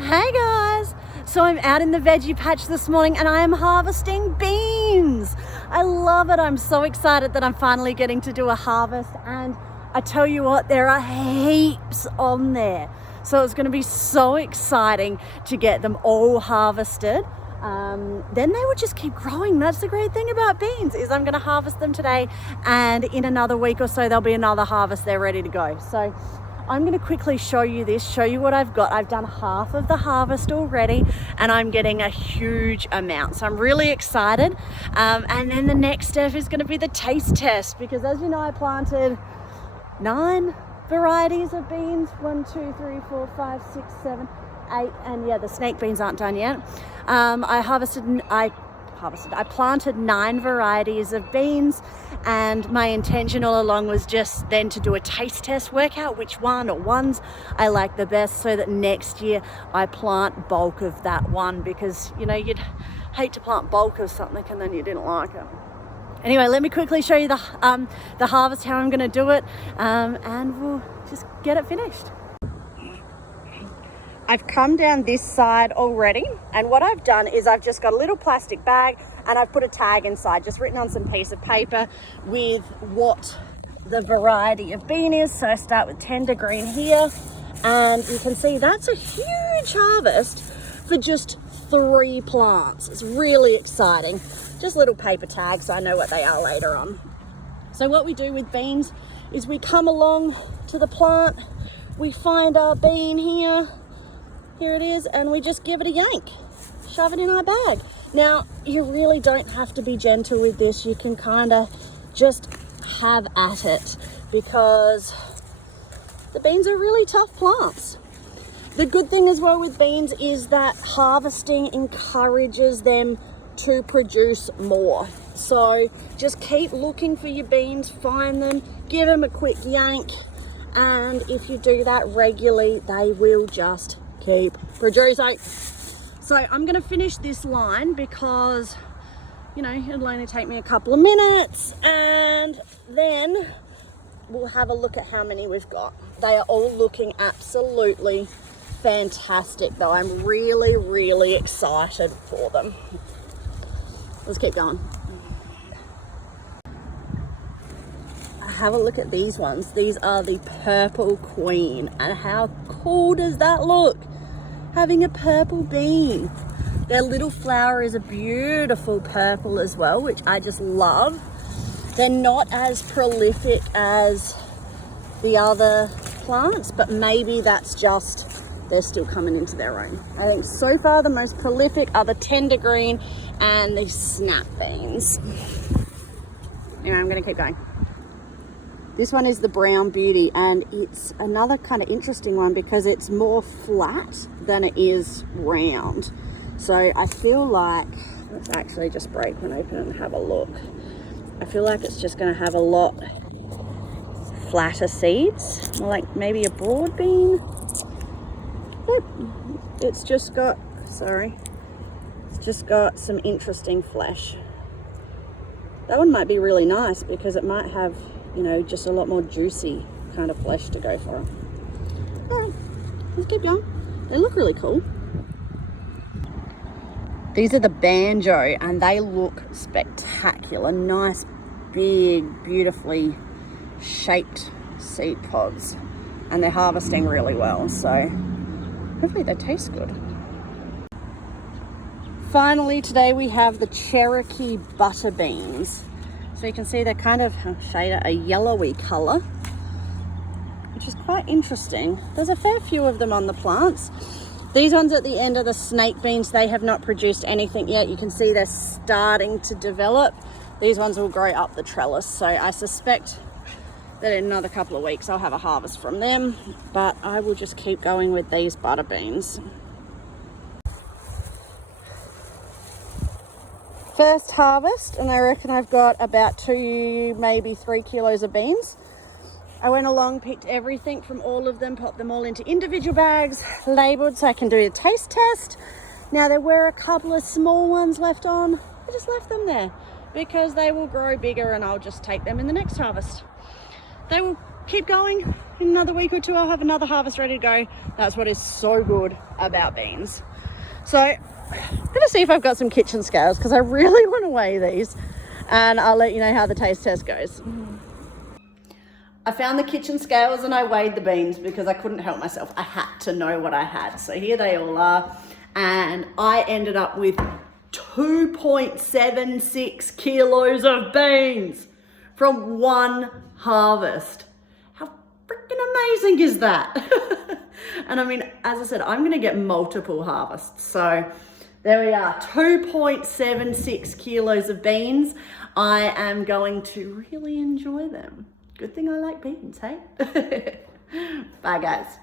Hey guys! So I'm out in the veggie patch this morning and I am harvesting beans. I love it. I'm so excited that I'm finally getting to do a harvest, and I tell you what, there are heaps on there. So it's going to be so exciting to get them all harvested. Then they would just keep growing. That's the great thing about beans, is I'm going to harvest them today, and in another week or so there'll be another harvest. They're ready to go. So I'm going to quickly show you what I've got. I've done half of the harvest already and I'm getting a huge amount. So I'm really excited. And then the next step is going to be the taste test, because as you know, I planted 9 varieties of beans. 1, 2, 3, 4, 5, 6, 7, 8. And yeah, the snake beans aren't done yet. I planted 9 varieties of beans, and my intention all along was just then to do a taste test, work out which one or ones I like the best, so that next year I plant bulk of that one, because you know, you'd hate to plant bulk of something and then you didn't like it. Anyway, let me quickly show you the harvest, how I'm going to do it, and we'll just get it finished. I've come down this side already, and what I've done is I've just got a little plastic bag and I've put a tag inside, just written on some piece of paper with what the variety of bean is. So I start with tender green here, and you can see that's a huge harvest for just 3 plants. It's really exciting. Just little paper tags so I know what they are later on. So what we do with beans is we come along to the plant, we find our bean here. Here it is, and we just give it a yank, shove it in our bag. Now, you really don't have to be gentle with this. You can kind of just have at it, because the beans are really tough plants. The good thing as well with beans is that harvesting encourages them to produce more. So just keep looking for your beans, find them, give them a quick yank, and if you do that regularly, they will just keep producing. So I'm going to finish this line because, you know, it'll only take me a couple of minutes, and then we'll have a look at how many we've got. They are all looking absolutely fantastic though. I'm really, really excited for them. Let's keep going. Have a look at these ones. These are the Purple Queen, and how cool does that look? Having a purple bean. Their little flower is a beautiful purple as well, which I just love. They're not as prolific as the other plants, but maybe that's just they're still coming into their own. I think so far the most prolific are the tender green and the snap beans. Anyway, I'm going to keep going. This one is the Brown Beauty, and it's another kind of interesting one because it's more flat than it is round. So I feel like, let's actually just break one open and have a look. I feel like it's just going to have a lot flatter seeds, more like maybe a broad bean. Nope, it's just got some interesting flesh. That one might be really nice because it might have, you know, just a lot more juicy kind of flesh to go for. All right, let's keep going. They look really cool. These are the Banjo, and they look spectacular. Nice, big, beautifully shaped seed pods, and they're harvesting really well. So hopefully they taste good. Finally, today we have the Cherokee butter beans. So you can see they're kind of shaded a yellowy color, which is quite interesting. There's a fair few of them on the plants. These ones at the end are the snake beans. They have not produced anything yet. You can see they're starting to develop. These ones will grow up the trellis. So I suspect that in another couple of weeks I'll have a harvest from them, but I will just keep going with these butter beans. First harvest, and I reckon I've got about 2, maybe 3 kilos of beans. I went along, picked everything from all of them, popped them all into individual bags, labeled so I can do a taste test. Now there were a couple of small ones left on. I just left them there because they will grow bigger and I'll just take them in the next harvest. They will keep going. In another week or two, I'll have another harvest ready to go. That's what is so good about beans. So I'm gonna see if I've got some kitchen scales because I really want to weigh these, and I'll let you know how the taste test goes. I found the kitchen scales and I weighed the beans because I couldn't help myself. I had to know what I had. So here they all are. And I ended up with 2.76 kilos of beans from one harvest. How freaking amazing is that? And I mean, as I said, I'm going to get multiple harvests. So there we are, 2.76 kilos of beans. I am going to really enjoy them. Good thing I like beans, hey? Bye, guys.